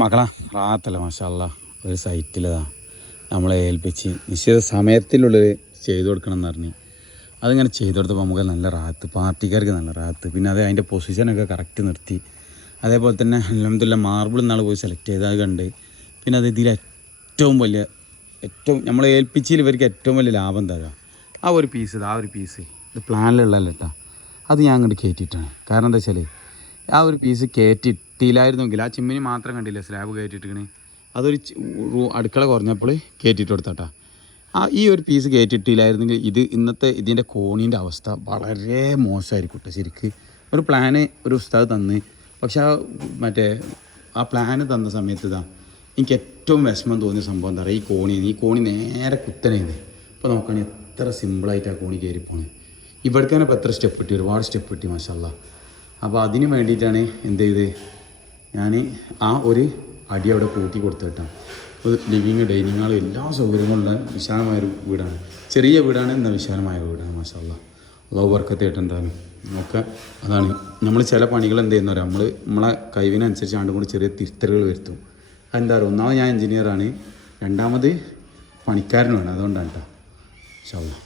മക്കളാ റാത്തല്ല മാഷാ അല്ലാ ഒരു സൈറ്റിലതാ നമ്മളെ ഏൽപ്പിച്ച് നിശ്ചിത സമയത്തിനുള്ളിൽ ചെയ്തു കൊടുക്കണം എന്ന് പറഞ്ഞ് അതിങ്ങനെ ചെയ്തു കൊടുത്തപ്പോൾ നമുക്ക് നല്ല റാത്ത്, പാർട്ടിക്കാർക്ക് നല്ല റാത്ത്. പിന്നെ അത് അതിൻ്റെ പൊസിഷനൊക്കെ കറക്റ്റ് നിർത്തി. അതേപോലെ തന്നെ അൽഹംദുലില്ലാ മാർബിൾ ഇന്നാൾ പോയി സെലക്ട് ചെയ്താൽ കണ്ട്. പിന്നെ അത് ഇതിൽ ഏറ്റവും നമ്മളെ ഏൽപ്പിച്ചതിൽ ഇവർക്ക് ഏറ്റവും വലിയ ലാഭം എന്താ ആ ഒരു പീസ് ഇത് പ്ലാനിലുള്ളതല്ല കേട്ടോ. അത് ഞാൻ അങ്ങോട്ട് കയറ്റിയിട്ടാണ്. കാരണം എന്താ വെച്ചാൽ ആ ഒരു പീസ് കയറ്റിയിട്ടില്ലായിരുന്നെങ്കിൽ ആ ചിമ്മിനി മാത്രം കണ്ടില്ല സ്ലാബ് കയറ്റിയിട്ടിക്കണേ. അതൊരു അടുക്കള കുറഞ്ഞപ്പോൾ കയറ്റിയിട്ട് കൊടുത്താട്ടാ. ഈ ഒരു പീസ് കയറ്റിയിട്ടില്ലായിരുന്നെങ്കിൽ ഇന്നത്തെ ഇതിൻ്റെ കോണീൻ്റെ അവസ്ഥ വളരെ മോശമായിരിക്കും കേട്ടോ. ശരിക്ക് ഒരു പ്ലാന് ഒരു ഉസ്താദ് തന്ന്, പക്ഷെ ആ പ്ലാന് തന്ന സമയത്ത് എനിക്ക് ഏറ്റവും വിഷമം തോന്നിയ സംഭവം എന്താ പറയുക, ഈ കോണി നേരെ കുത്തനെയാണ്. ഇപ്പോൾ നോക്കുകയാണെങ്കിൽ എത്ര സിമ്പിളായിട്ട് ആ കോണി കയറി പോണേ. ഇവിടേക്കാണ് ഇപ്പോൾ എത്ര സ്റ്റെപ്പ് കിട്ടി, ഒരുപാട് സ്റ്റെപ്പ് കിട്ടി മാഷാ അല്ലാ. അപ്പോൾ അതിന് വേണ്ടിയിട്ടാണ് എന്ത് ചെയ്ത് ഞാൻ ആ ഒരു അടി അവിടെ കൂട്ടി കൊടുത്തിട്ടാണ്. ലിവിങ്, ഡൈനിങ് ഹാൾ എല്ലാ സൗകര്യങ്ങളുള്ള വിശാലമായൊരു വീടാണ്. ചെറിയ വീടാണ്, എന്നാൽ വിശാലമായ വീടാണ് മാഷാ അല്ലാ. അള്ളാഹു ബർക്കത്ത് എന്തായാലും നോക്കുക. അതാണ് നമ്മൾ ചില പണികൾ എന്ത് ചെയ്യുന്നവർ നമ്മളെ കഴിവിനനുസരിച്ച് ആണ്ടും കൂടി ചെറിയ തിരുത്തലുകൾ വരുത്തും. അതെന്താ പറയുക, ഒന്നാമത് ഞാൻ എൻജിനീയറാണ്, രണ്ടാമത് പണിക്കാരനുമാണ്. അതുകൊണ്ടാണ് കേട്ടോ മാഷാ അല്ലാ.